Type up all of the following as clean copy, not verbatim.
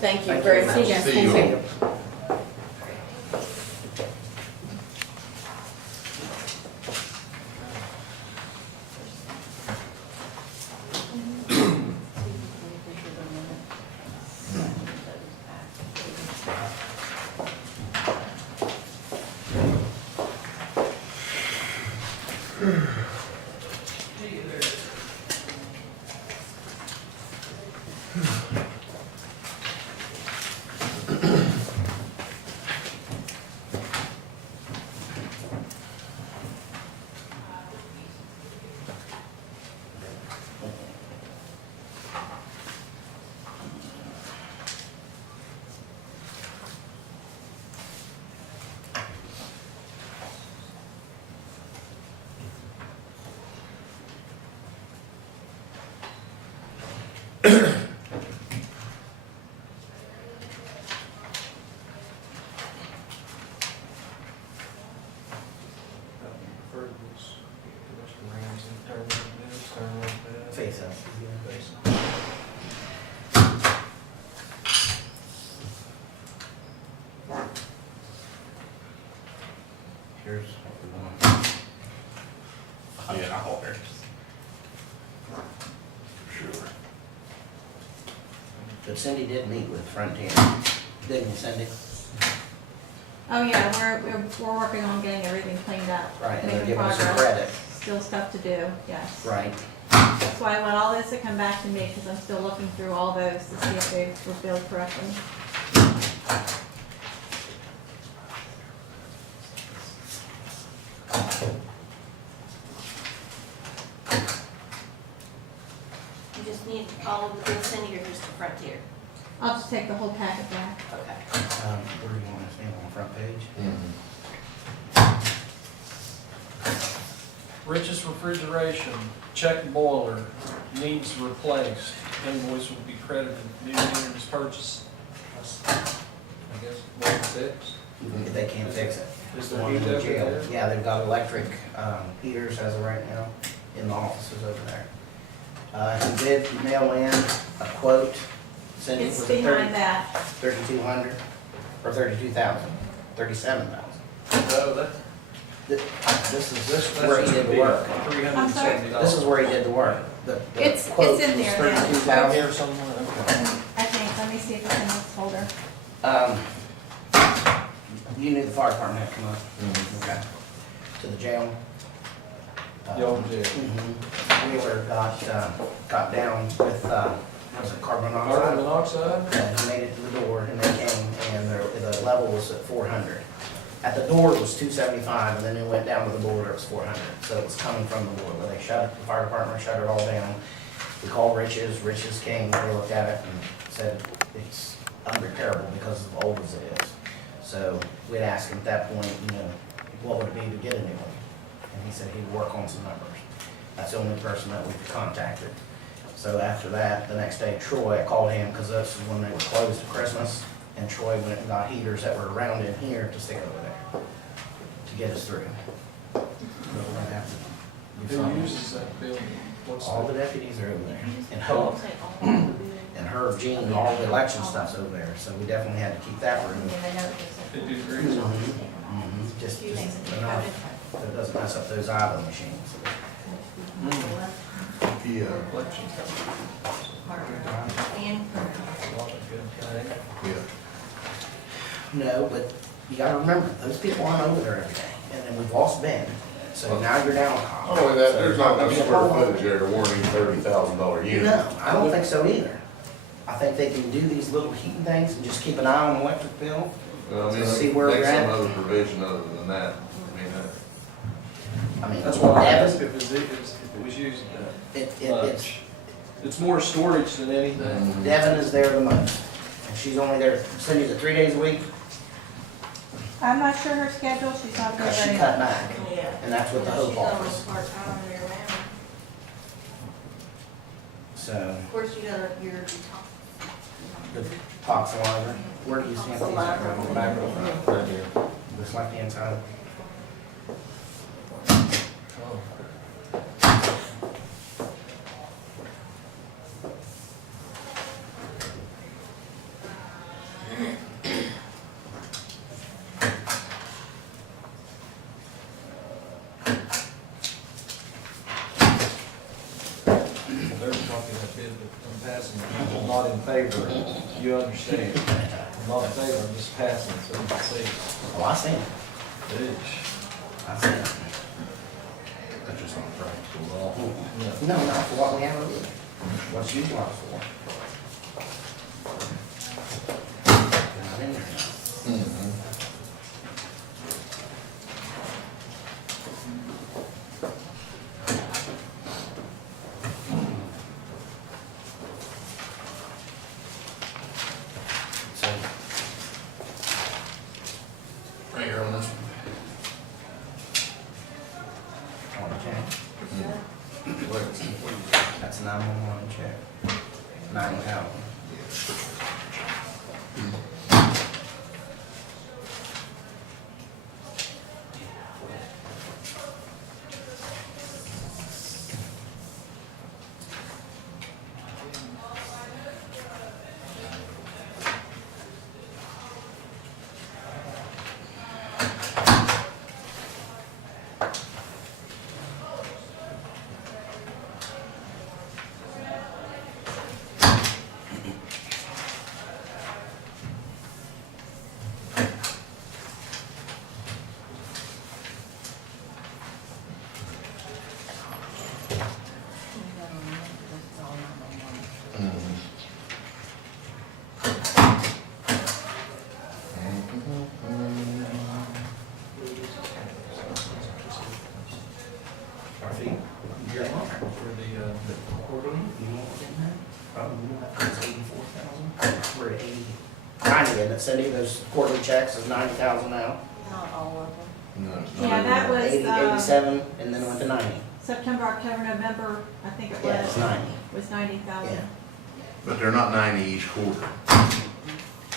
Thank you very much. See you guys. See you. Thank you. Face up. Here's what we want. Yeah, I'll hold it. Sure. But Cindy did meet with Frontier, didn't you, Cindy? Oh, yeah, we're working on getting everything cleaned up. Right, and they're making giving us some progress. credit. Still stuff to do, yes. Right. That's why I want all this to come back to me, because I'm still looking through all those to see if they were billed correctly. You just need all of the bills, Cindy, or just the Frontier? I'll just take the whole packet back. Okay. Where do you want to stand on the front page? Rich's Refrigeration, check boiler, needs replaced. Invoice will be credited, new units purchased. I guess, 1/6. If they can't fix it. Is The there one in heat the over jail. there? Yeah, they've got electric heaters as of right now in the offices over there. He did mail in a quote. Cindy, It's was it behind that. 3,200 or 32,000, 37,000. No, that, This is this, where he did the work. $370. This is where he did the work. The It's quote in was there then. 32,000. Here somewhere, okay. I think, let me see if it's in this folder. You knew the fire department had come up. Okay. To the jail. The old jail. Wheeler got down with, was it carbon Carbon monoxide? monoxide? Yeah, he made it to the door and they came and the level was at 400. At the door it was 275 and then it went down to the border, it was 400. So it was coming from the border. They shut it, the fire department shut it all down. We called Rich's came, they looked at it and said it's unrepairable because of old as it is. So we'd asked him at that point, what would it be to get a new one? And he said he'd work on some numbers. That's the only person that we've contacted. So after that, the next day, Troy, I called him because this is when they were closed at Christmas, and Troy went and got heaters that were around in here to stick over there to get us through. So we're gonna have to do Who something. uses that building? What's All the deputies are over there, and Hope, and Herb, Jean, all the election stuff's over there, so we definitely had to keep that room. the 50 degrees? Just enough, so it doesn't mess up those idle machines. Yeah. Collection company. And A lot of good things. Yeah. No, but you gotta remember, those people aren't over there every day, and then we've lost Ben, so now you're down a cop. Not only that, there's not enough So- square footage there to warrant a $30,000 unit. No, I don't think so either. I think they can do these little heating things and just keep an eye on the electric bill. Well, I mean, See where make we're some at. other provision other than that. I mean, That's why I asked Devin, if it was used it's, much. It's more storage than anything. Devin is there the most, and she's only there, Cindy's at 3 days a week, I'm not sure her schedule, she's not there because she very cut much. back, yeah. and that's with the Hope She's office. almost part-time there now. So, Of course, you got your the tox alarm, where do you stand? The library. On the back of the front, right here, this left-hand side. there's a copy of that bid that I'm passing. I'm not in favor, you understand. I'm not in favor, I'm just passing, so you can see. Oh, I see it. It is. I see it. That's just not practical at all. No. No, not for what we have over there. What's you want it for? Not in there now. Mhm. So, Right here on this one. on the check, Wait, that's a 911 check. 9,000. Our fee, you're on. For the, According, you know what's in that? Probably not, it's 84,000. We're at 80. 90, isn't it, Cindy? Those quarterly checks is 90,000 now. Not all of them. No, it's Yeah, not. that was, 80, 87, and then it went to 90. September, October, November, I think it Yeah, it's was, 90. was 90,000. Yeah. But they're not 90 each quarter.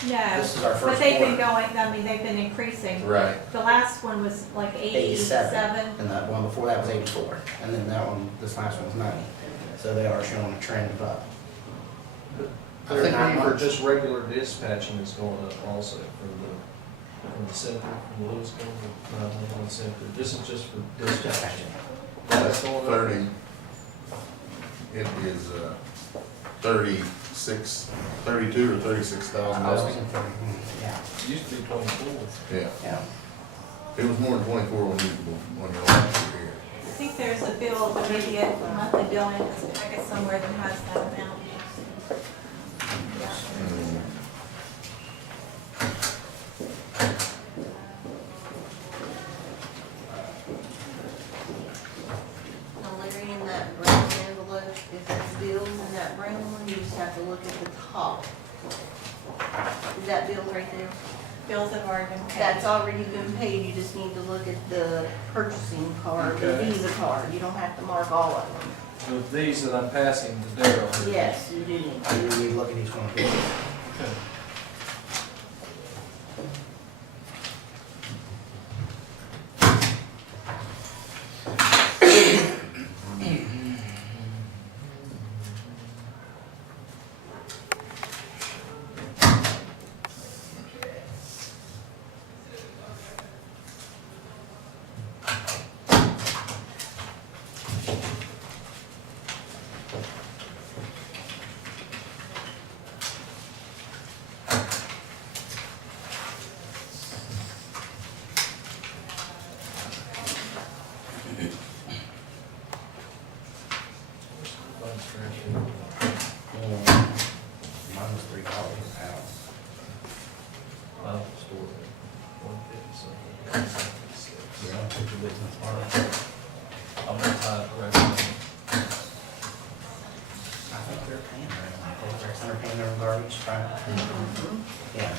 No, This is our but first they've been quarter. going, I mean, they've been increasing. Right. The last one was like 87. And that one before that was 84. And then that one, this last one was 90. So they are showing a trend of up. I They're think not for much. just regular dispatching is going up also from the center, from the Lewis County, 911 center. This is just for dispatching. That's going up. 30. It is 36, 32 or 36,000 I was dollars. thinking 30, yeah, It used to be 24. Yeah. yeah. It was more than 24 when you were last year here. I think there's a bill, maybe a monthly billing, I guess somewhere that has that amount. Now Larry, in that brown envelope, if it's bills in that brown one, you just have to look at the top. Is that bill right there? Bills have already been paid. That's already been paid, you just need to look at the purchasing card, the Okay. Visa card, you don't have to mark all of them. With these that I'm passing to Daryl. Yes, you do need to. You need to look at each one of these. Okay. Mine was $3 a pound. I'll store it. 150 something. Yeah, put your business card. I'm gonna type right now. I think they're paying their own, they're paying their own garbage, right? Yeah.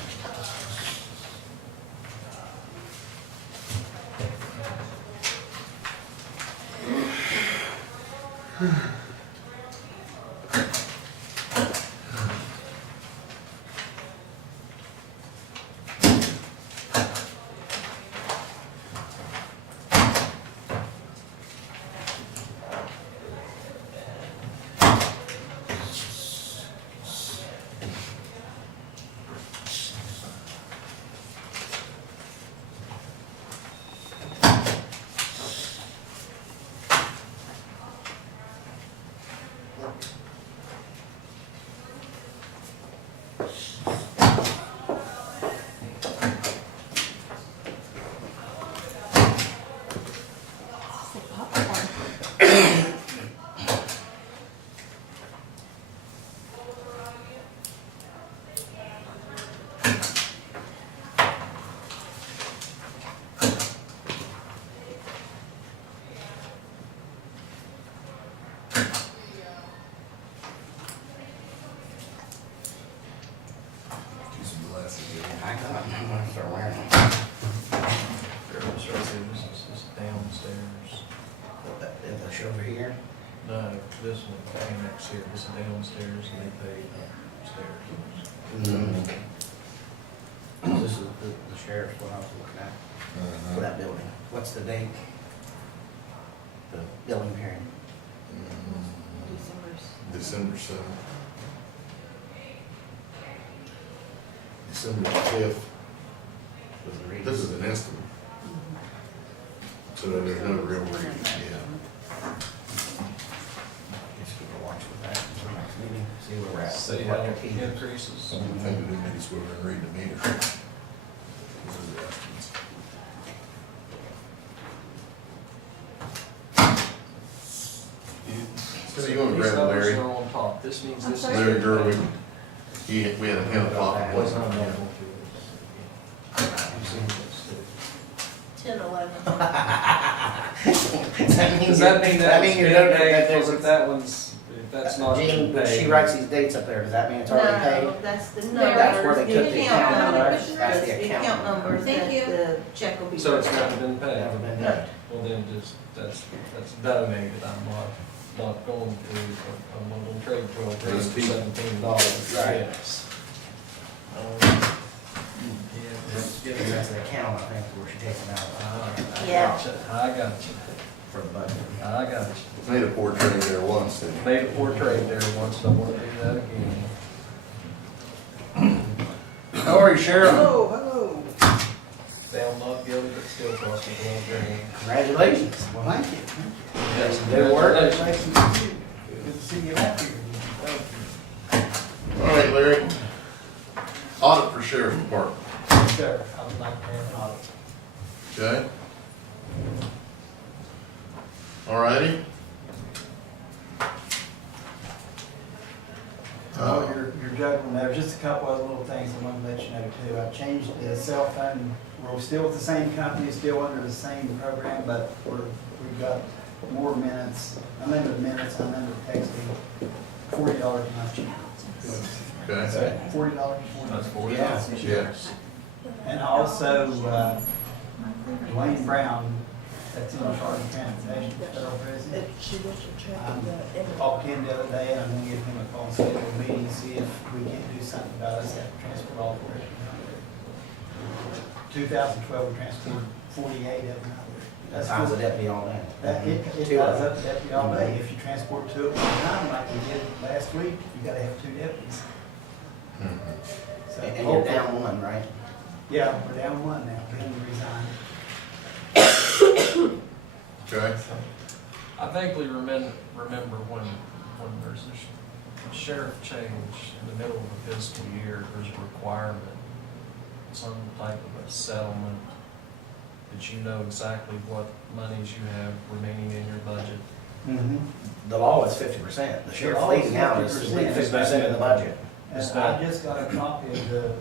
Get some glasses. I got them, I'm gonna start wearing them. This is downstairs. If I show over here, No, this one, annex here, this is downstairs and they pay upstairs. this is the sheriff's what I was looking at, for that building. What's the date? The billing period? December 7th. December 5th. Was the reading? This is an estimate. So there's no real reason, yeah. Just keep a watch with that until next meeting, see where we're at. See what how their it key is. increases. Some of the things we do need is we're gonna read the meter. What are the estimates? So you wanna These grab numbers Larry? are on top, this means I'm this. sorry? Larry Girl, we had a hand clock. Was not available to us. 10, 11. Does that mean that that's mean been you're noting that paid, there's or if that one's, if that's not Jean, been but she paid? writes these dates up there, does that mean it's already No, paid? that's the numbers. That's where they took the account number. numbers. That's That's the the account account number. numbers Thank that you. the check will be. So it's put never out. been paid? Never been No. paid. Well, then just, that's donated, I'm not going to, I'm not gonna trade That's for cheap. $17. Right. Yes. Yeah, that's the account, I think, where she takes them out Yeah. I got you, for the budget. I got you. Made a poor trade there once, didn't we? Made a poor trade there once, don't wanna do that again. How are you, Sheriff? hello. Found not guilty, but still cost me $12,000. Congratulations. Well, thank you. Yes, Good work. congratulations. Good to see you back here. All right, Larry. Audit for Sheriff Department, Sure, I would like to have an audit. okay? All righty. Well, you're juggling, there's just a couple of little things I want to let you know too. I changed the cell phone, we're still with the same company, still under the same program, but we've got more minutes, unlimited texting, $40 a month cheaper. Okay, $40. That's Yeah. $40. yes. And also, Dwayne Brown, that's in charge of transportation, federal president. Talked to him the other day, and I'm gonna give him a call, schedule a meeting, see if we can't do something about us at transport operation. 2012, we transported 48 of them out there. That's how's the deputy all day. It Two does of up to deputy all day. If you transport two at one time, like we did last week, you gotta have two deputies. Mhm. So And you're down one, right? Yeah, we're down one now, Ben resigned. Okay, I vaguely remember when there's a sheriff change in the middle of a fiscal year, there's a requirement, some type of a settlement, that you know exactly what monies you have remaining in your budget. The law is 50%. The sheriff law is leaving out is 50% of the budget. And I just got a copy of the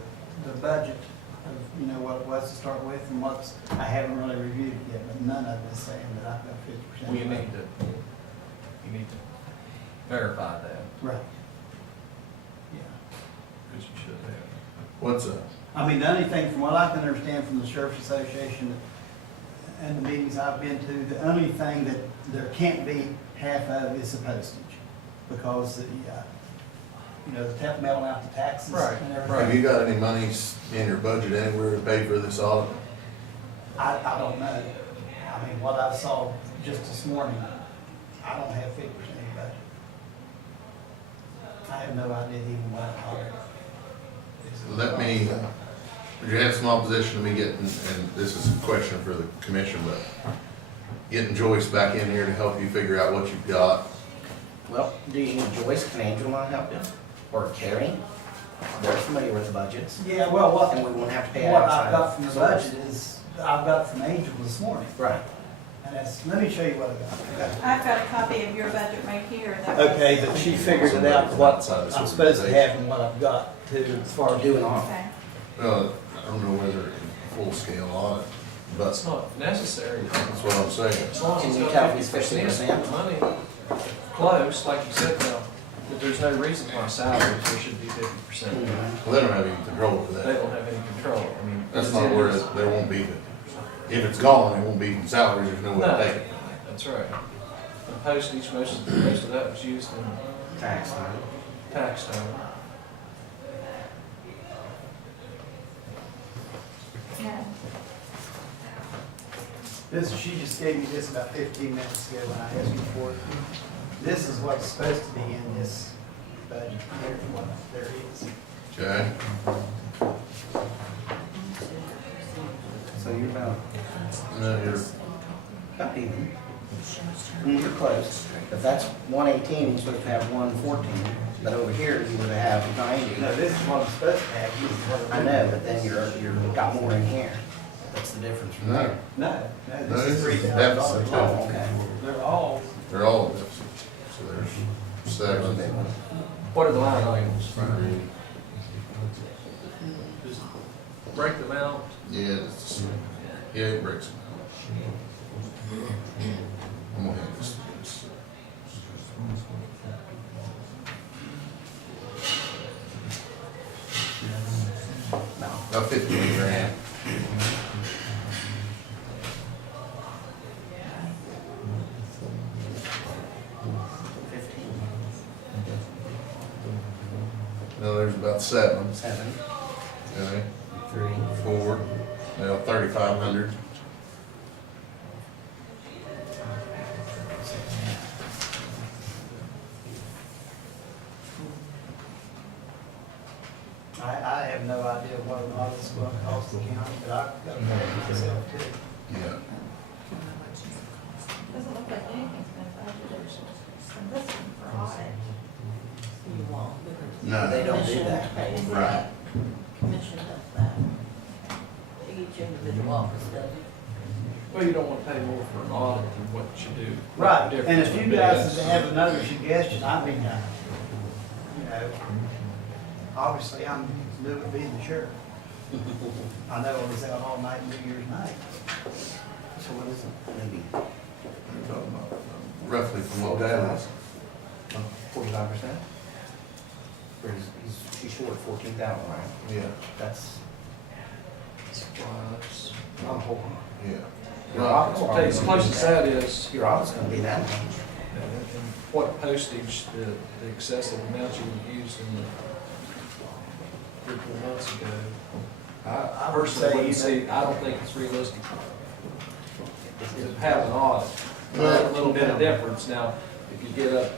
budget of, you know, what was to start with and what's, I haven't really reviewed it yet, but none of it is saying that I've got 50%. Well, you need to verify that, Right. Yeah. because you should have. what's up? I mean, the only thing, from what I can understand from the Sheriff's Association and the meetings I've been to, the only thing that there can't be half of is the postage. Because the, you know, the mailing out the taxes Right, and everything. Have you got any monies in your budget anywhere to pay for this audit? I don't know. I mean, what I saw just this morning, I don't have 50% of the budget. I have no idea even what I Let me, you had some opposition to me getting, and this is a question for the commission, but getting Joyce back in here to help you figure out what you've got. Well, do you need Joyce? Can Angela help you? Or Carrie? They're familiar with the budgets, Yeah, well, and we won't have to pay what outside. I've got from the source. budget is, I've got from Angel this morning, Right. and that's, let me show you what I got. I've got a copy of your budget right here. That was- Okay, but she figured it out what I'm supposed to have and what I've got to, as far as Doing all. Okay. Well, I don't know whether in full scale audit, but That's not necessary. that's what I'm saying. As long as Can it's you got tell if 50% it's 50%? of the money close, like you said now, that there's no reason why salaries, there should be 50%. Mhm. Well, they don't have any control over They that. don't have any control, I mean. That's it's not in where this- there won't be, if it's gone, it won't be in salaries, there's no way to No, take it. that's right. And postage, most of that was used in Tax time. tax time. Yeah. This, she just gave me this about 15 minutes ago when I asked her for it. This is what's supposed to be in this budget. Here's what there is. Okay? So you're about, No, you're, about even. You're close. If that's 118, you're supposed to have 114, but over here you would have 90. No, this is what I'm supposed to have. This is what I know, but then you're got more in here. That's the difference from no, there. No, No, this is this is $3,000. deficit, too. Oh, okay. They're all, they're all deficit. So there's seven. What are the line items? Just break them out. Yeah, yeah, it breaks them out. I'm gonna have this. No. About 15 grand. No, there's about seven. 7, Okay, 3, 4, now 3,500. I have no idea what all this is going to cost the county, but I've got to pay it myself too. Yeah. Doesn't look like anything's been budgeted in this one for audit. You won't, because No, They don't do commission that. pays Right. that. Commission does that. Each individual office does it. Well, you don't want to pay more for an audit than what you do. Right, Difference and if would you be guys this. have another suggestion, I mean, you know, obviously I'm moving to be the sheriff. I know I was out all night New Year's night. So what is it? Maybe You're talking about roughly from what that is. 45%? Or she's short 14,000, right? Yeah, That's, Supplies. I'm hoping. yeah. Your Right. audit's I'll tell you, probably as gonna close be as that. that is, Your audit's gonna be that much. and what postage, the excessive amount you used in the 3 months ago. I would Personally, say wouldn't see, I don't think it's realistic to have an audit. There's a little bit of difference. Now, if you get up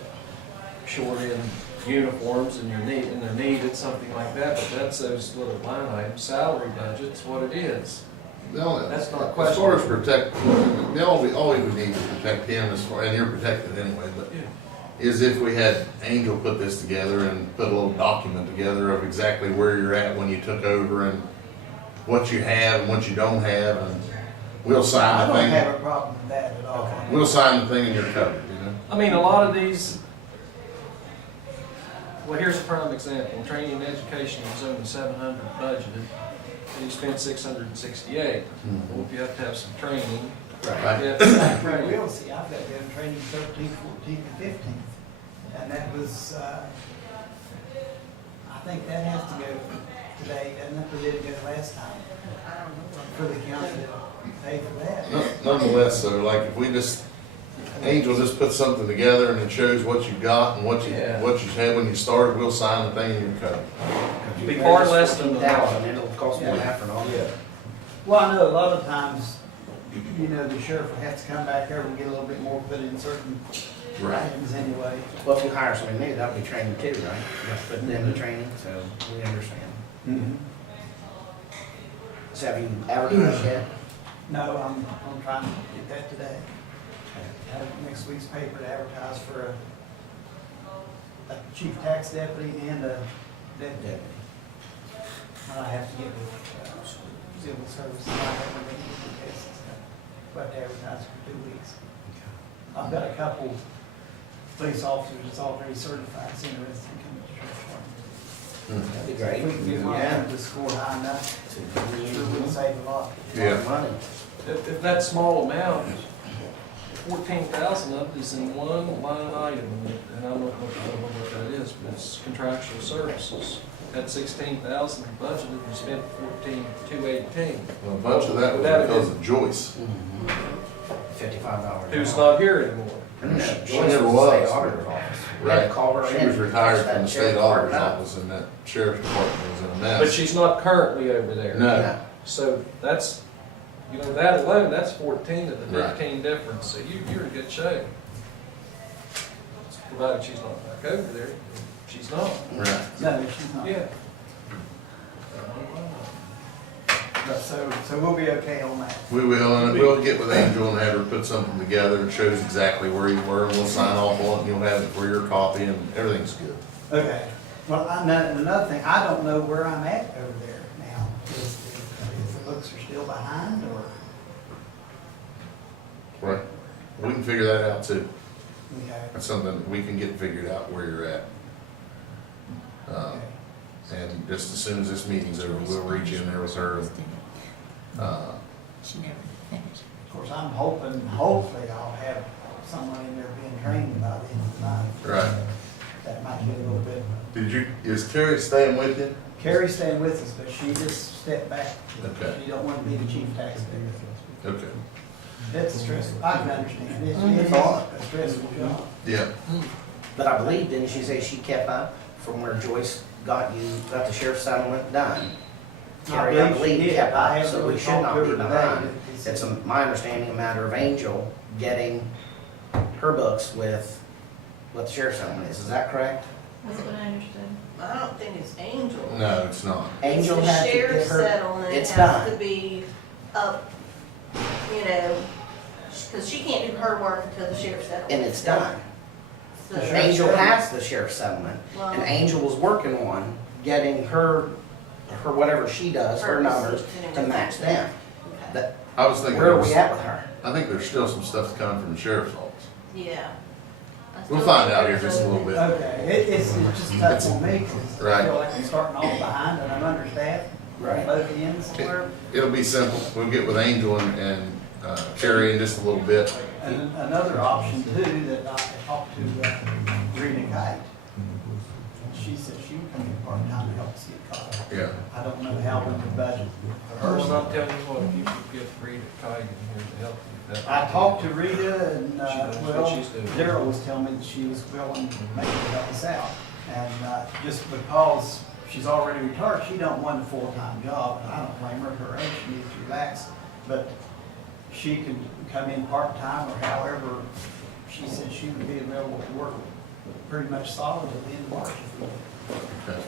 short in uniforms and they're needed, something like that, but that's those little line items, salary budget's what it is. No, That's not a as question. far as protect, all we would need to protect him as far, and you're protected anyway, but is if we had Angel put this together and put a little document together of exactly where you're at when you took over and what you have and what you don't have, and we'll I sign the don't have thing. a problem with that at all. We'll sign the thing and you're covered, you know? I mean, a lot of these, well, here's a prime example. Training and education was only 700 budgeted, and you spent 668. Well, if you have to have some training, Right. you have to have Well, training. see, I've got them training 13th, 14th, and 15th, and that was, I think that has to go today, doesn't it, or did it go last time? I don't know. For the county to pay for that. Nonetheless, so like if we just, Angel just puts something together and it shows what you got and what you had when you started, we'll sign the thing and you're covered. Be far less than the 14,000, and it'll cost more than half an audit. Well, I know a lot of times, you know, the sheriff will have to come back over and get a little bit more put in certain items anyway. Well, if you hire somebody new, that'll be training too, right? You have to put them to training, so we understand. So have you advertised yet? No, I'm trying to get that today. Have next week's paper to advertise for a chief tax deputy and a deputy. Yeah. And I have to get with civil services, I have to get the tests and stuff. But advertise for 2 weeks. I've got a couple police officers that's already certified, that's interested in coming to sheriff's department. That'd be great. If we can get one Yeah. of them to score high enough, sure would save a lot. Yeah. Money. If that small amount, 14,000 of it is in one line item, and I don't know what that is, but it's contractual services. At 16,000 budgeted, we spent 14,218. Well, a bunch of that was because of Joyce. $55. Who's not here anymore. No, She Joyce never the was. state auditor's office. We had to call her She in, was retired catch that from the state sheriff auditor's department up. office and that sheriff's department was in a mess. But she's not currently over there. No. So that's, you know, that alone, that's 14 of the Right. 15 difference, so you're in good shape. Provided she's not back over there, she's not. Right. No, she's not. Yeah. But so we'll be okay on that. We will, and we'll get with Angel and have her put something together that shows exactly where you were, and we'll sign off on it, and you'll have it for your copy, and everything's good. Okay. Well, another thing, I don't know where I'm at over there now. Is the books are still behind or? Right. We can figure that out too. Okay. That's something that we can get figured out where you're at. Okay. And just as soon as this meeting's over, we'll reach in there with her. She never finished. Of course, I'm hopefully I'll have someone in there being trained by the end of the month. Right. That might be a little bit. Is Carrie staying with you? Carrie's staying with us, but she just stepped back. Okay. She don't want to be the chief taxpayer. Okay. That's stressful. I can understand. It's a stressful job. Yeah. But I believe, didn't she say she kept up from where Joyce got the sheriff's settlement done? Carrie, I believe, she did. kept I up, haven't so we really should talked not to be her today, behind. but It's my understanding, a matter of Angel getting her books with what the sheriff's settlement is that correct? That's what I understood. I don't think it's Angel. No, it's not. Angel It's had the to get sheriff's her, settlement it's has done. to be up, you know, because she can't do her work until the sheriff's settlement. And it's done. So- The sheriff's Angel settlement. has the sheriff's settlement, Well- and Angel was working on getting her whatever she does, her numbers, to match them. Okay. That, I was thinking, where are we at with her? I think there's still some stuff coming from the sheriff's office. Yeah. I We'll still find think out here there's just a little bit. Okay, it's just tough on me because I Right. feel like I'm starting off behind and I'm understaffed on Right. both ends. It'll be simple. We'll get with Angel and Carrie in just a little bit. And another option too, that I talked to Rita Kite. She said she would come in part-time to help us get caught up. Yeah. I don't know how we could budget for her. Well, I'll tell you what, if you could get Rita Kigan here to help you. that I would be- talked to Rita and, She knows what well, she's doing. Daryl was telling me that she was willing to maybe help us out. And, just because she's already retired, she don't want a full-time job, and I don't blame her, her age, she needs to relax. But she could come in part-time or however, she said she would be available to work pretty much solid at the end of March if we Okay.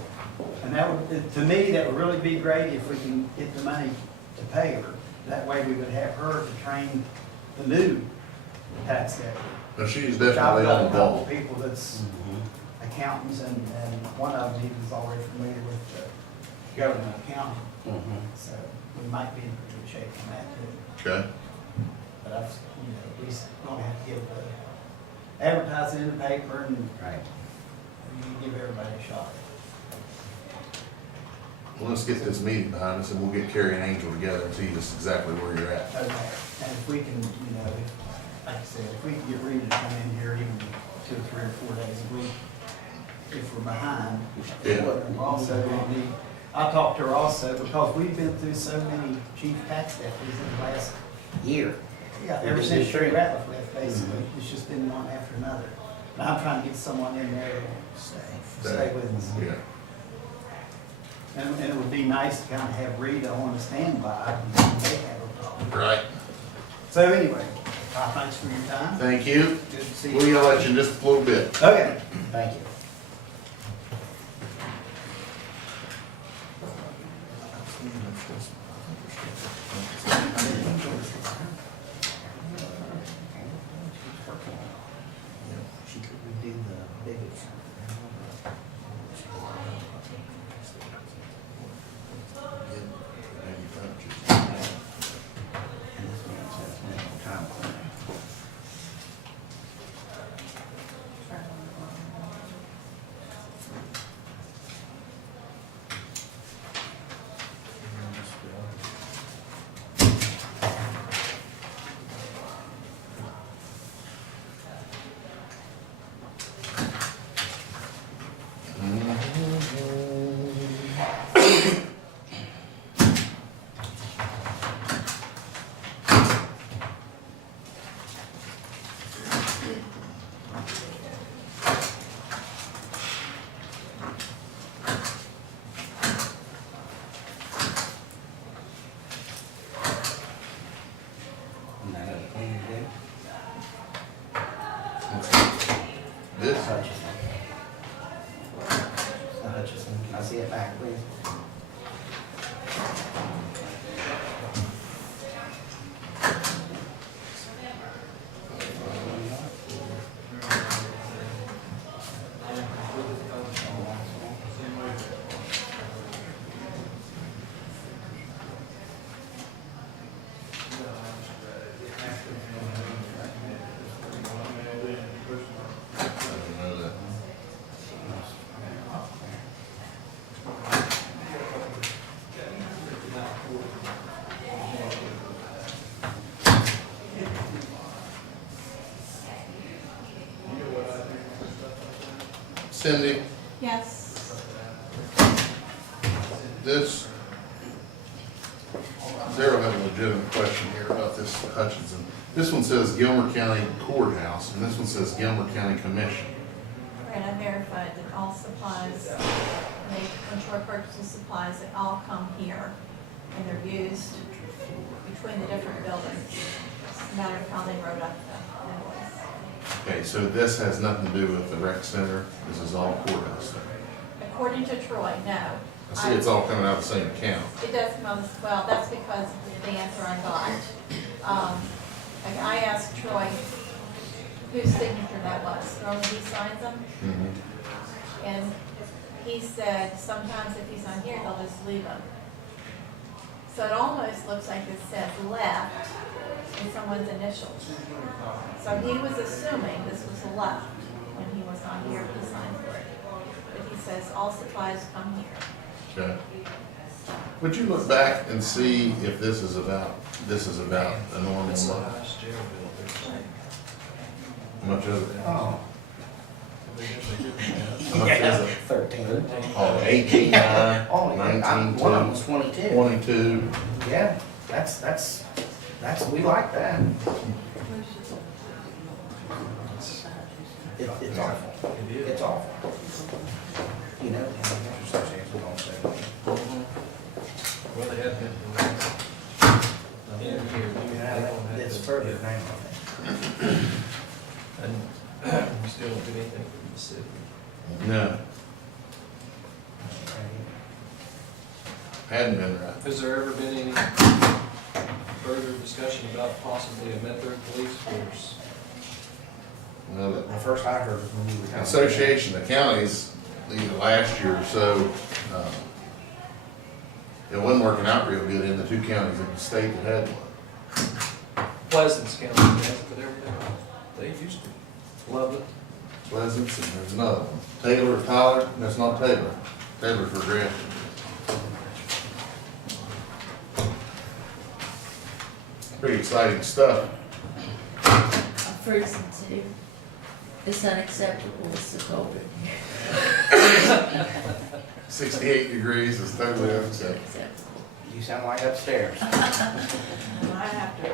and that would, to me, that would really be great if we can get the money to pay her. That way we would have her to train the new tax deputy. But she's Which I've definitely got on a the couple ball. people that's accountants and one of them even is already familiar with the government accounting. So we might be in pretty good shape on that too. Okay. But I've, at least gonna have to give advertise it in the paper and Right. give everybody a shot. Well, let's get this meeting behind us and we'll get Carrie and Angel together and see just exactly where you're at. Okay, and if we can, like I said, if we can get Rita to come in here even 2 or 3 or 4 days a week, if we're behind. Yeah. We're also gonna need, I talked to her also, because we've been through so many chief tax deputies in the last, Year. ever since Sherry Ratliff left, basically. It's just been one after another. And I'm trying to get someone in there to stay with us. Yeah. And it would be nice to kind of have Rita on a standby when they have a problem. Right. So anyway, thanks for your time. Thank you. Good to see you. We'll yell at you in just a little bit. Okay. Thank you. She could redo the biggest. purchase, and can I see it back, please? I didn't know that. Cindy, Yes, this, Zero had a legitimate question here about this Hutchinson. This one says Gilmer County Courthouse, and this one says Gilmer County Commission. and I verified that all supplies, when Troy purchases supplies, they all come here, and they're used between the different buildings. It's a matter of how they wrote up the invoice. Okay, so this has nothing to do with the rec center, this is all courthouse stuff. According to Troy, no. I see it's all coming out of the same account. It does come out, well, that's because of the answer I got. I asked Troy whose signature that was, normally he signs them, and he said sometimes if he's on here, they'll just leave them. So it almost looks like it says left in someone's initials. So he was assuming this was left when he was on here, he signed for it. But he says all supplies come here. Okay. Would you look back and see if this is about a normal It's the month? highest jail bill there's. How much is it? Oh. How much is it? 13. Oh, 18, 9, Oh, yeah, 19, one of them was 22. 22. Yeah, that's, we like that. It's awful. It is. It's awful. You know, the association don't say. Well, they had been. In here. It's further down on it. And we still don't do anything for the city. No, hadn't been right. Has there ever been any further discussion about possibly a Metro police force? No, the The first I heard was when you were talking. Association of Counties, last year or so, it wasn't working out real good in the two counties in the state that had one. Pleasance County, has it, but everything, they used to love it. Pleasance, and there's another one. Taylor, Tyler, that's not Taylor. Taylor's for Grafton. Pretty exciting stuff. I'm freezing too. It's unacceptable, it's so cold. 68 degrees is totally unacceptable. Unacceptable. You sound like upstairs. I have to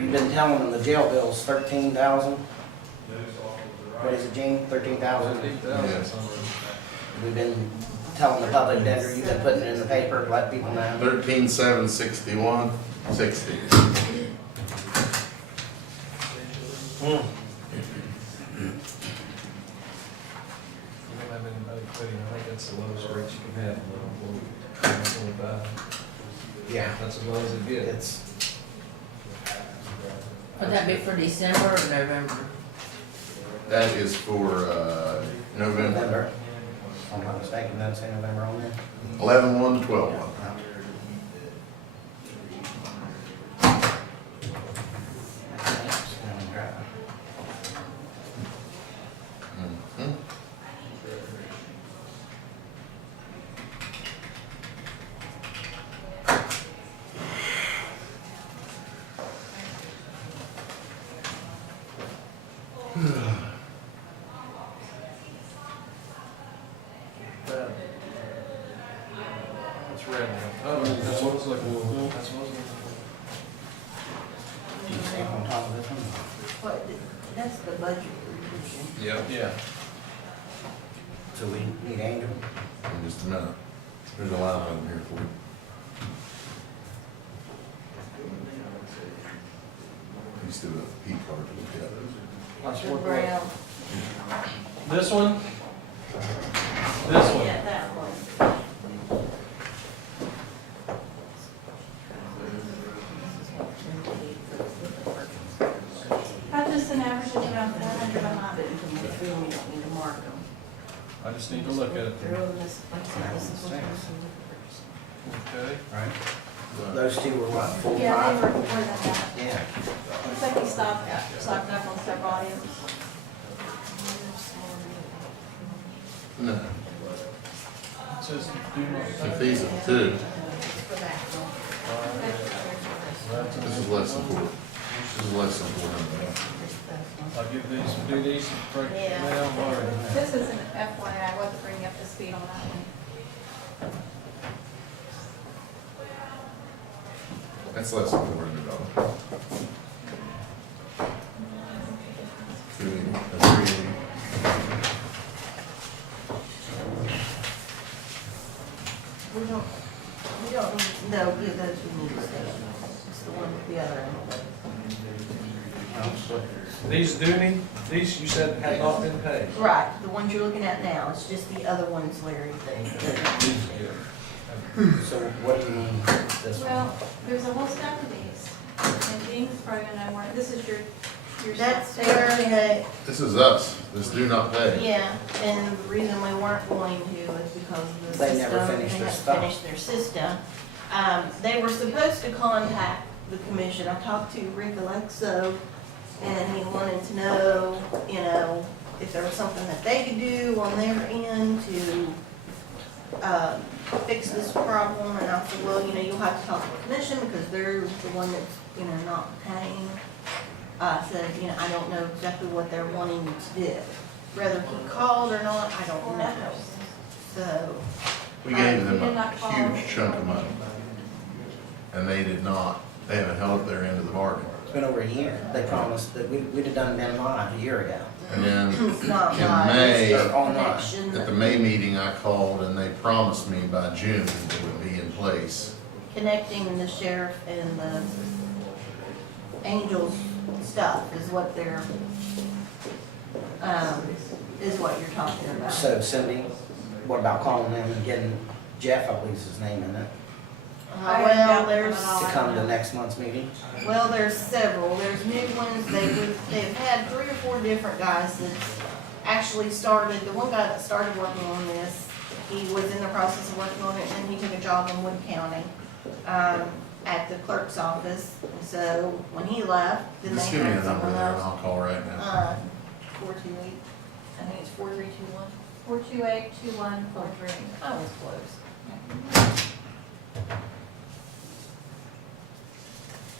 You've been telling them the jail bill's 13,000. What is it, Gene? 13,000? Yes. We've been telling the public, Denver, you've been putting it in the paper, let people know. 13,761, 60. You don't have anybody quitting, I think that's the lowest rate you can have, in the employee. Yeah. That's as low as it gets. It's, Would that be for December or November? That is for November. November. If I'm not mistaken, doesn't say November on there. 11/1 to 12/1. Mhm. That's red. Oh, that's what it's like, that's what it's Do you see on top of this one? What, that's the budget revision. Yep. Yeah. So we need Angel. In just a minute. There's a line item here for you. You still got the P card to look at. That's The what- brown. This one? This one? Yeah, that one. I just an average of around 400 a month. We don't need to mark them. I just need to look at it. Okay. Right. Those two were what, 4, 5? Yeah, they were more than that. Yeah. Looks like he stocked up on several items. No, It says do not if pay. these are two, this is less than 4. This is less than 400. I'll give these, do these for Yeah. now, all right. This is an FYI, I wasn't bringing up the speed on that one. That's less than $400. We don't, no, give those to me instead. It's the one with the other envelope. These Dooney, these you said had not been paid. Right, the ones you're looking at now, it's just the other ones, Larry, that, These are good. So what do you mean, this one? Well, there's a whole stack of these, and Dean's probably gonna know more. This is your that's stuff. where This is us, this do not pay. yeah, and the reason we weren't going to is because of the They system. never finished their They stuff. hadn't finished their system. They were supposed to contact the commission. I talked to Rick Alexo, and he wanted to know, you know, if there was something that they could do on their end to, fix this problem. And I said, well, you know, you'll have to talk to the commission because they're the one that's, you know, not paying. Said, you know, I don't know exactly what they're wanting to do. Whether he called or not, I don't know. So, We gave them He did a not call. huge chunk of money. And they did not, they haven't held up their end of the bargain. It's been over a year. They promised that we'd have done them live a year ago. And then it's not In my May- connection. at the May meeting, I called and they promised me by June it would be in place. Connecting the sheriff and the Angels stuff is what they're, is what you're talking about. So Cindy, what about calling them and getting Jeff, I believe is his name, isn't it? Well, there's, To come to next month's meeting? well, there's several. There's new ones. They've had 3 or 4 different guys that actually started. The one guy that started working on this, he was in the process of working on it, and then he took a job in Wood County, at the clerk's office. So when he left, then Just they give me a had number someone there and else. I'll call right now. 428, I think it's 4321. 428-2143. I was close.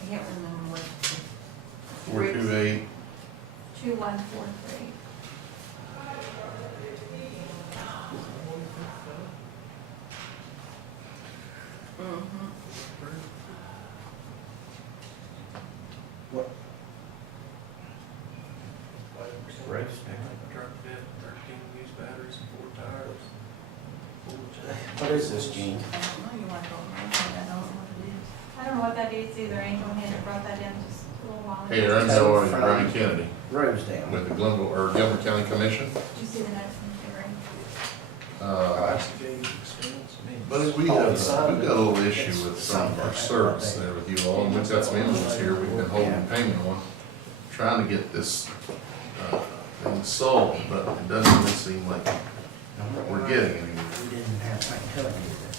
I can't remember what. 428, 2143. Mhm. What? Roast. Truck bed, 13 used batteries and 4 tires. What is this, Gene? I don't know, you might go, I don't know what it is. I don't know what that is either. Angel had brought that in just a little while ago. hey, they're in there, Brian Kennedy Rosedale. with the Gilmer County Commission. Did you see the notes from Jerry? But we've got a little issue with some of our service there with you all, and we've got some engines here we've been holding payment on, trying to get this, thing solved, but it doesn't really seem like we're getting anywhere. We didn't have time to do this.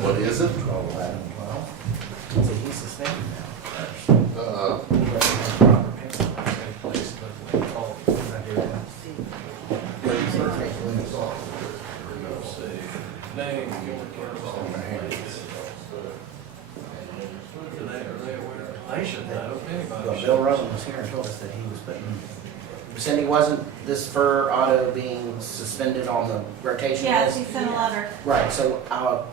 What is it? 12, 11, 12. So he's suspended now. Proper paperwork. I do that. Name, Gilmer County. They should know, Well, anybody Bill should. Rosen was here and told us that he was putting, Cindy, wasn't this for auto being suspended on the rotation Yes, list? he sent a letter. Right, so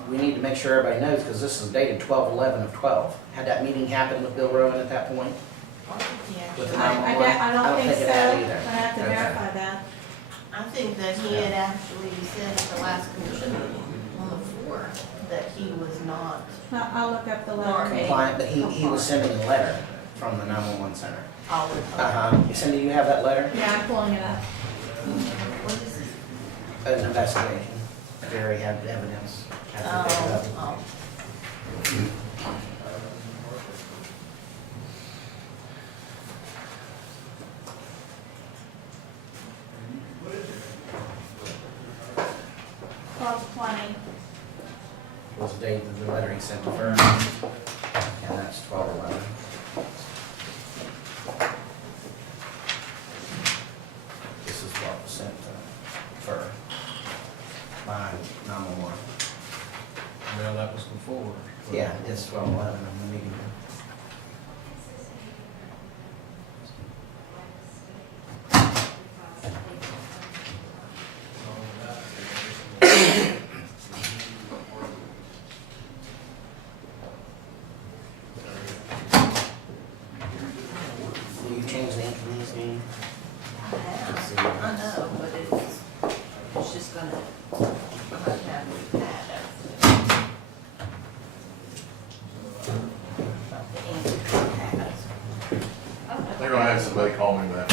we need to make sure everybody knows, because this is dated 12/11/12. Had that meeting happened with Bill Rowan at that point? With the I 911? don't think so. it had either. I have to Okay. verify that. I think that he had actually said at the last commission meeting on the 4th that he was not. I'll look up the Nor letter. a- Compliant, but he was sending a letter from the 911 center. I'll look for it. Cindy, you have that letter? Yeah, I'm pulling it up. What is it? An investigation. Gary had evidence. Had to pick it up. Oh. $12.20. Was the date of the letter he sent to her. And that's 12/11. This is what was sent to her by 911. Well, that was before. Yeah, it's 12/11 in the meeting. Will you change the ink in these, Dean? I know, but it's just gonna, I have to have new pad, that's the ink pads. They're gonna have somebody call me back.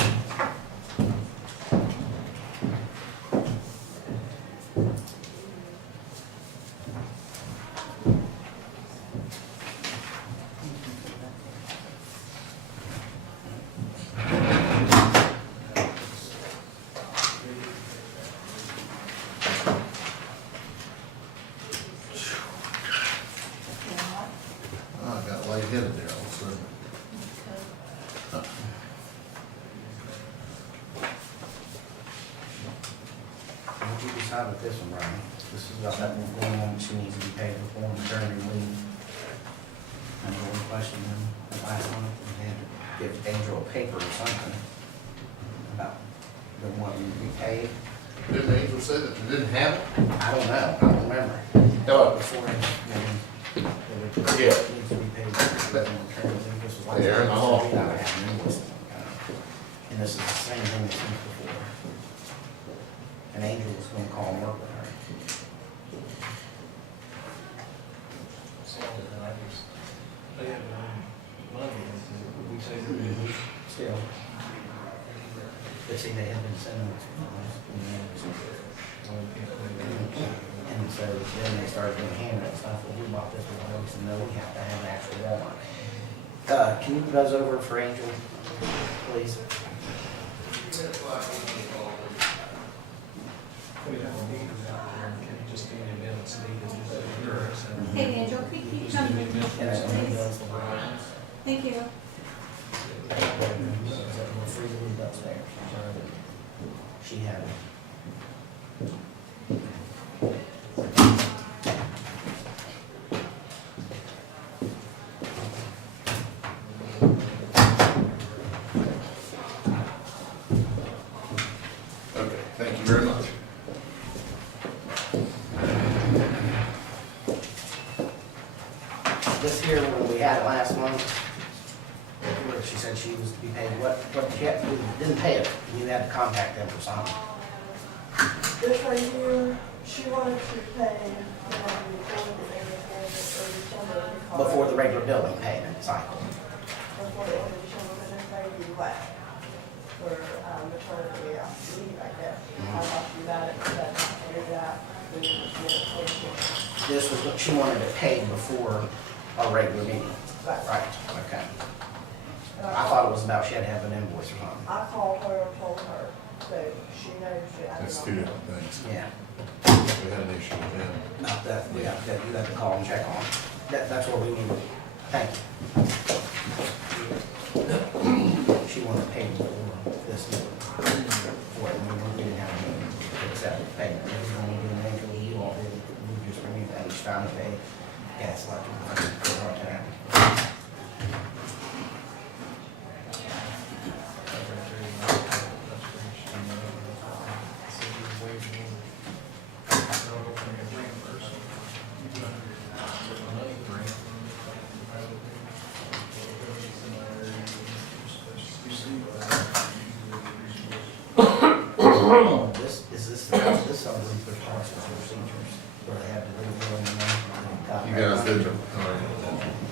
Oh, I got lightheaded there all of a sudden. What did you decide with this one, Brian? This is about that one she needs to be paid before maternity leave. And we questioned him the last one, we had to give Angel a paper or something about the one to be paid. Didn't Angel say that they didn't have it? I don't know, I don't remember. Oh. Before it, Yeah. needs to be paid. Maternity leave. This was last Yeah, time, I'm so off. we gotta have an invoice. And this is the same thing as before. And Angel was gonna call and work with her. They have their own money, we say they're good. Still. But see, they have been sending us. And so then they started doing handwritten stuff, well, we bought this with Lowe's, and no, we have to have actual Walmart. Can you buzz over for Angel, please? We have a meter out there, can you just give me a minute, so you can do that? Hey, Angel, could you Just give me a come? minute. And then he does the lines. Thank you. We're free to leave upstairs. She had it. Okay, thank you very much. This here, when we had it last month, where she said she was to be paid, what she had, we didn't pay it, you had to contact them for something. This right here, she wanted to pay Before the regular billing payment cycle. Before the end of December, but then they do what? For maternity leave, I guess. I talked to you about it, but I figured out we need to get it paid. This was, what she wanted it paid before our regular meeting. Right. Right, okay. And I thought it was about she had to have an invoice or something. I called her and told her, so she knows that I did That's not. two different things. Yeah. We had an issue with them. Not that, you have to call and check on. That's what we need. Thank you. She wanted to pay before this meeting. For it, we didn't have a meeting to accept the payment. We were only doing an entry, you all did, we just reviewed that each time we pay gas, electric, for our time. This some of these are policies and procedures where they have to do it. You guys did them.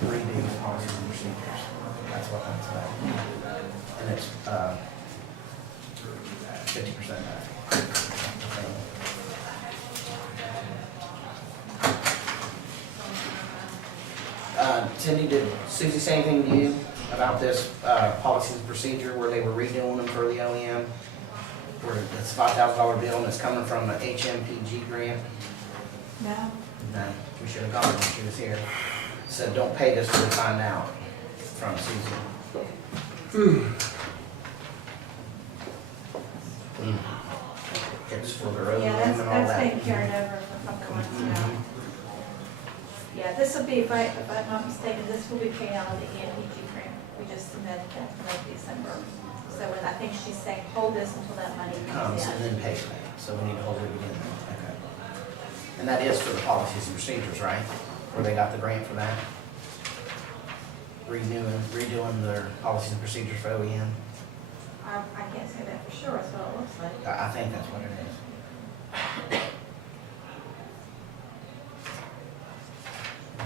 Reading policies and procedures. That's what that's about. and it's, 50% back. Cindy, did Susie say anything to you about this, policies and procedure where they were redoing them for the OEM? Where it's $5,000 bill and it's coming from an HMPG grant? No. No, we should have gone when she was here. Said, don't pay this till we find out from Susie. It's for the road Yeah, and all that. that's been carried over for a couple months now. Yeah, this will be, if I'm not mistaken, this will be paid out of the EMPG grant. We just submitted that in late December. So when I think she's saying, hold this until that money comes And in. then pay for that, so we need to hold it again. Okay. And that is for the policies and procedures, right? Where they got the grant for that? Redoing their policies and procedures for OEM? I can't say that for sure, that's what it looks like. I think that's what it is.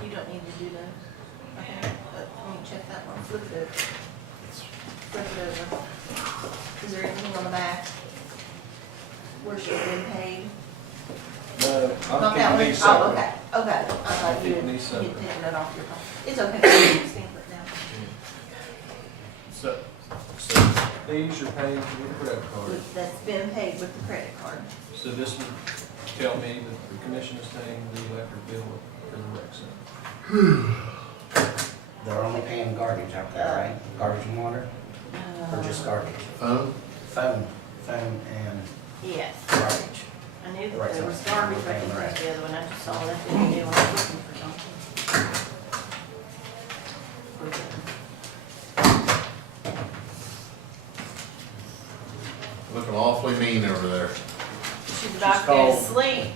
You don't need to do that. Okay, but let me check that one, flip it over. Is there anything on the back? Where she's been paid? No, Not I'm that one? keeping these Oh, separate. okay, okay. I thought you keeping had these separate. taken it off your phone. It's okay, just stand it down. So these are paying for the credit card. That's been paid with the credit card. So this would tell me that the commission is paying the electric bill for the rec center. They're only paying garbage out there, right? Garbage and water, or just garbage? Phone? Phone and Yes. garbage. I knew that Right, there so was garbage, we're but I paying couldn't the think of the other one, I just saw that the other day when I was looking for something. Looking awfully mean over there. She's about to go to sleep.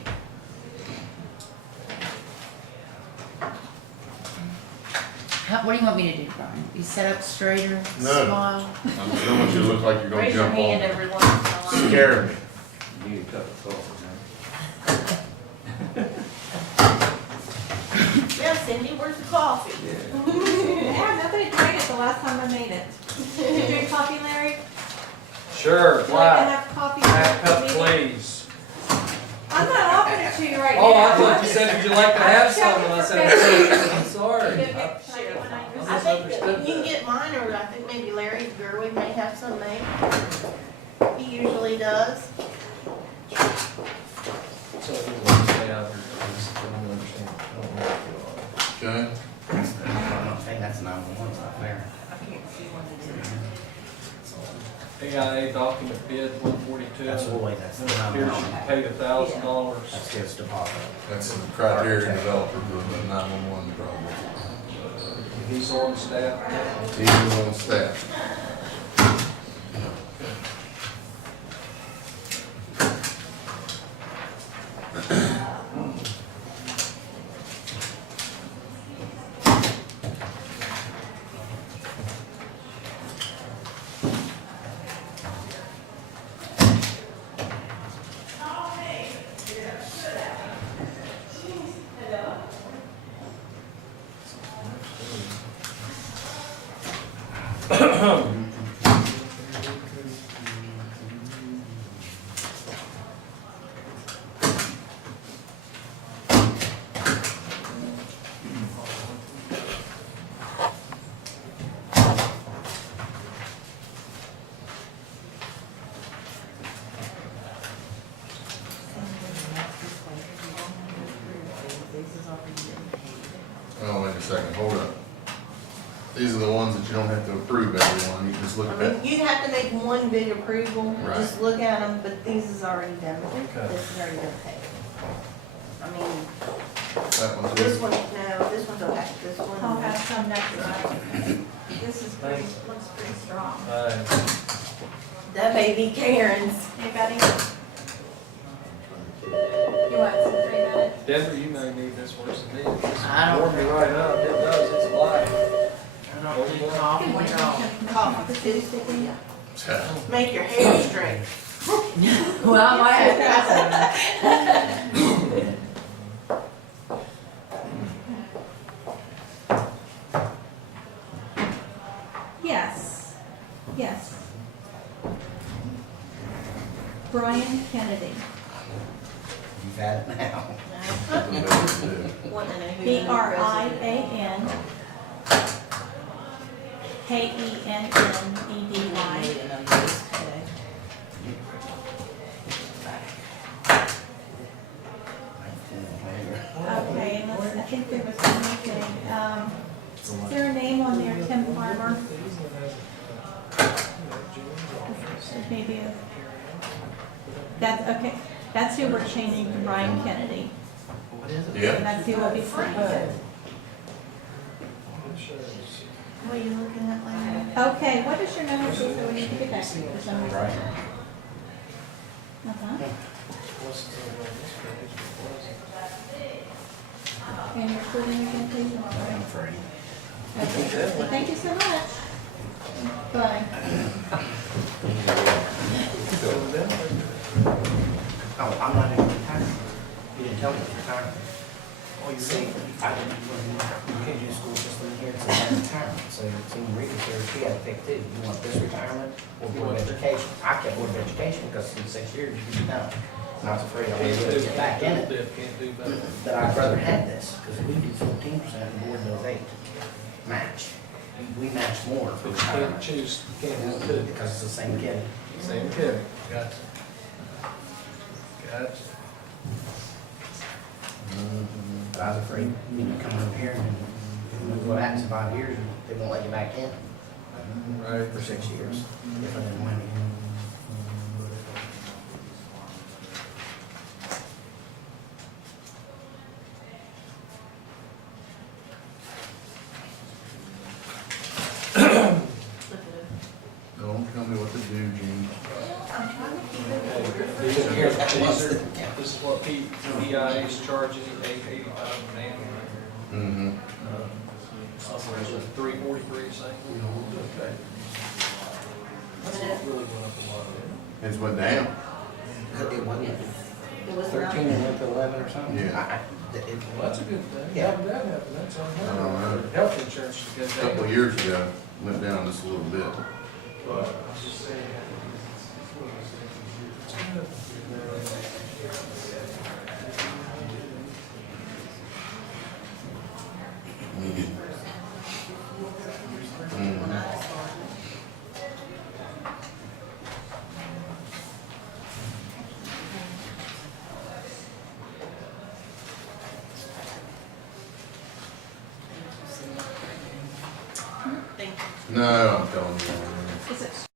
What do you want me to do, Brian? You sit up straighter, No. smile? I just don't want you to look like you're gonna Raise your jump hand on. every once in a while. Scare me. Need a cup of coffee, Yeah, Cindy, where's the coffee? Yeah, nobody drank it the last time I made it. Did you drink coffee, Larry? Sure, Would you like to why? have coffee? Half for the cup, meeting? please. I'm not offering it to you right now. Oh, I thought you said, would you like to have some? And I said, I'm sorry. Can I get one on yours? I think that misunderstood you can that. get mine, or I think maybe Larry Gerwig may have some made. He usually does. So if you want to stay out here, please, I don't understand. I don't know what you are. Okay? I don't think that's 911, it's not fair. I can't see one of these. AIA document bid 142. That's Lloyd, that's the And it appears you 911. paid $1,000. That's his deposit. That's the criteria developer for the 911 problem. He's on staff. He's on staff. Oh, wait a second, hold up. These are the ones that you don't have to approve everyone, you can just look I at mean, that. you have to make one big approval, Right. just look at them, but these is already done. Okay. This is already been paid. I mean, That one's this good. one, no, this one's okay, this one. I'll have some next time. This is pretty, Thanks. looks pretty strong. That may be Karen's. Anybody? You want some 3 minutes? Denver, you may need this worse than me. This I don't warmed me right up. It does, it's live. I don't drink coffee at all. Coffee too, Cindy. Make your hair straight. Well, I have that. Yes, yes. Brian Kennedy, You've had it now. Nothing better to do. Want to know who the new Brian Kennedy. Okay. Okay, and let's, I think there was one more thing. Is there a name on there, Tim Farmer? Maybe a, that's, okay, that's who we're changing to Brian Kennedy. Yeah, That's who will be signed. What are you looking at, Larry? Okay, what is your number, so we need to get back to you for some reason. Right. Uh-huh. And your full name again, please? I'm afraid. Okay, thank you so much. Bye. Oh, I'm not even retired. You didn't tell me you're retired. Oh, you see, I didn't, you can't do school system here, it's a retirement, so you read it there, she had to pick two. You want this retirement or Board of Education? I kept Board of Education because in 6 years you can know. And I was afraid I wouldn't be able to get back in it, Can't do better. that I'd rather have this, because we do 14% and the board does 8. Match. We match more for But you can't retirement. choose, you can't have two. Because it's the same kid. Same kid. Gotcha. Gotcha. But I was afraid, you know, coming over here and what happens in 5 years, they won't let you back in Right. for 6 years if I didn't win. don't tell me what to do, Gene. I'm trying to keep it. This is what PEI is charging, $885 annually. Mm-hmm. Somewhere is it 343 saying? Okay. That's not really went up a lot, did it? It's went down. It wasn't It was 13 and went to 11 or something? Yeah. Well, that's a good thing. Yeah. How did that happen? That's I don't know. unheard of. Health insurance should go A down. couple of years ago, went down just a little bit. But, it's good. Thank you. No, I'm telling you. Is it